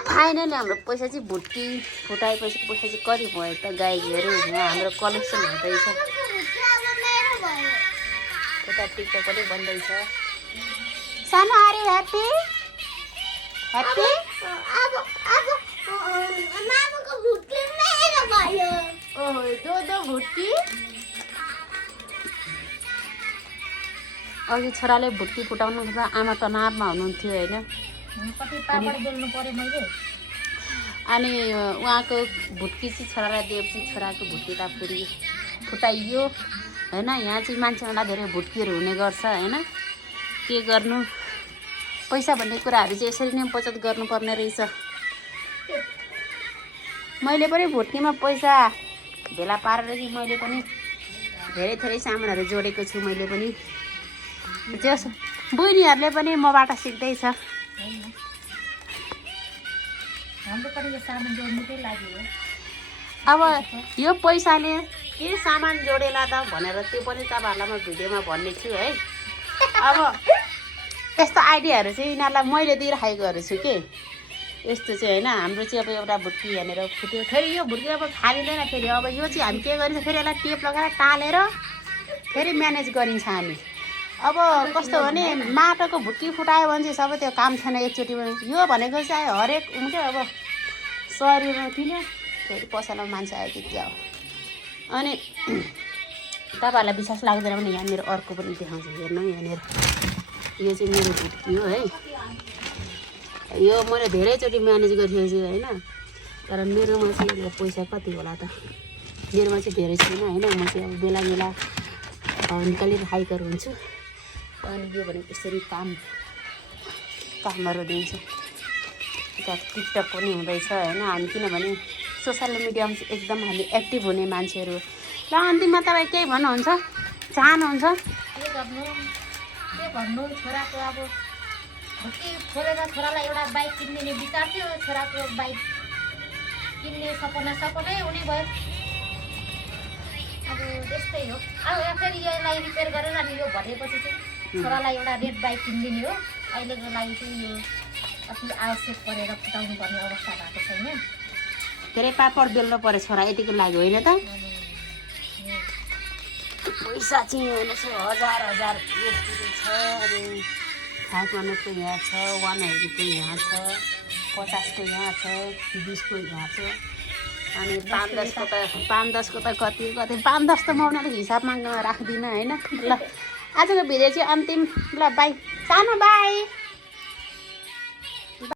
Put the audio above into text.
finally हाम्रो पैसा चाहिँ भुट्टी फुटाएपछि पैसा चाहिँ कति भयो त गाईहरू यहाँ हाम्रो कलेक्सन हुँदैछ यता टिकटक पनि बन्दैछ सानो अरे ह्याप्पी ह्याप्पी दो भुट्टी अघि छोराले भुट्टी फुटाउनु खोज्दा आमा तनावमा हुनुहुन्थ्यो होइन अनि उहाँको भुट्टी चाहिँ छोरालाई दिएपछि छोराको भुट्टी त फेरि फुटाइयो होइन यहाँ चाहिँ मान्छेलाई धेरै भुट्टीहरू हुने गर्छ होइन के गर्नु पैसा भन्ने कुराहरू चाहिँ यसरी नै बचत गर्नुपर्ने रहेछ मैले पनि भुट्टीमा पैसा भेला पारेर चाहिँ मैले पनि धेरै थोरै सामानहरू जोडेको छु मैले पनि जस बहिनीहरूले पनि मबाट सिक्दैछ हाम्रो पनि यो सामान जोड्नुकै लागि हो अब यो पैसाले के सामान जोडेला त भनेर त्यो पनि तपाईँहरूलाई म भिडियोमा भन्ने छु है अब यस्तो आइडियाहरू चाहिँ यिनीहरूलाई मैले दिइराखेकोहरू छु के यस्तो चाहिँ होइन हाम्रो चाहिँ अब एउटा भुट्टी हेरेर फुट्यो फेरि यो भुट्टी अब फालिँदैन फेरि अब यो चाहिँ हामी के गरिन्छ फेरि यसलाई टेप लगाएर टालेर फेरि म्यानेज गरिन्छ हामी अब कस्तो भने माटोको भुट्टी फुटायो भने चाहिँ सबै त्यो काम छैन एकचोटिमा यो भनेको चाहिँ हरेक उनकै अब शरीरमा किन्यो फेरि पसलमा मान्छे आयो कि क्या हो अनि तपाईँहरूलाई विश्वास लाग्दैन भने यहाँ मेरो अर्को पनि देखाउँछु हेर्नु यहाँनिर यो चाहिँ मेरो भुट्टी हो है यो मैले धेरैचोटि म्यानेज गरिसकेको छु होइन तर मेरोमा चाहिँ यो पैसा कति होला त मेरोमा चाहिँ धेरै छैन होइन म चाहिँ अब बेला बेला निकालिराखेको हुन्छु अनि यो भनेको यसरी कामहरू दिन्छु त्यहाँ टिकटक पनि हुँदैछ होइन हामी किनभने सोसियल मिडियामा चाहिँ एकदम हामी एक्टिभ हुने मान्छेहरू ल अन्तिममा तपाईँ केही भन्नुहुन्छ चाहनुहुन्छ के भन्नु छोराको अब भुट्टी छोडेर छोरालाई एउटा बाइक किनिदिने विचार थियो छोराको बाइक किन्ने सपनै हुने भयो अब त्यस्तै हो अब फेरि यसलाई रिपेयर गरेर अनि यो भरेपछि चाहिँ छोरालाई एउटा रेड बाइक किनिदिने हो अहिलेको लागि चाहिँ यो अति आवश्यक परेर फुटाउनु पर्ने अवस्था भएको छैन के अरे पापड बेल्नु पऱ्यो छोरा यतिको लागि होइन त पैसा चाहिँ हेर्नुहोस् हजार हजार छ अरे 500 यहाँ छ 180 यहाँ छ 50 यहाँ छ 20 यहाँ छ अनि 5-10 को त कति 5-10 त म उनीहरूले हिसाबमा राख्दिनँ होइन ल आजको भिडियो चाहिँ अन्तिम ल बाई सानो बाई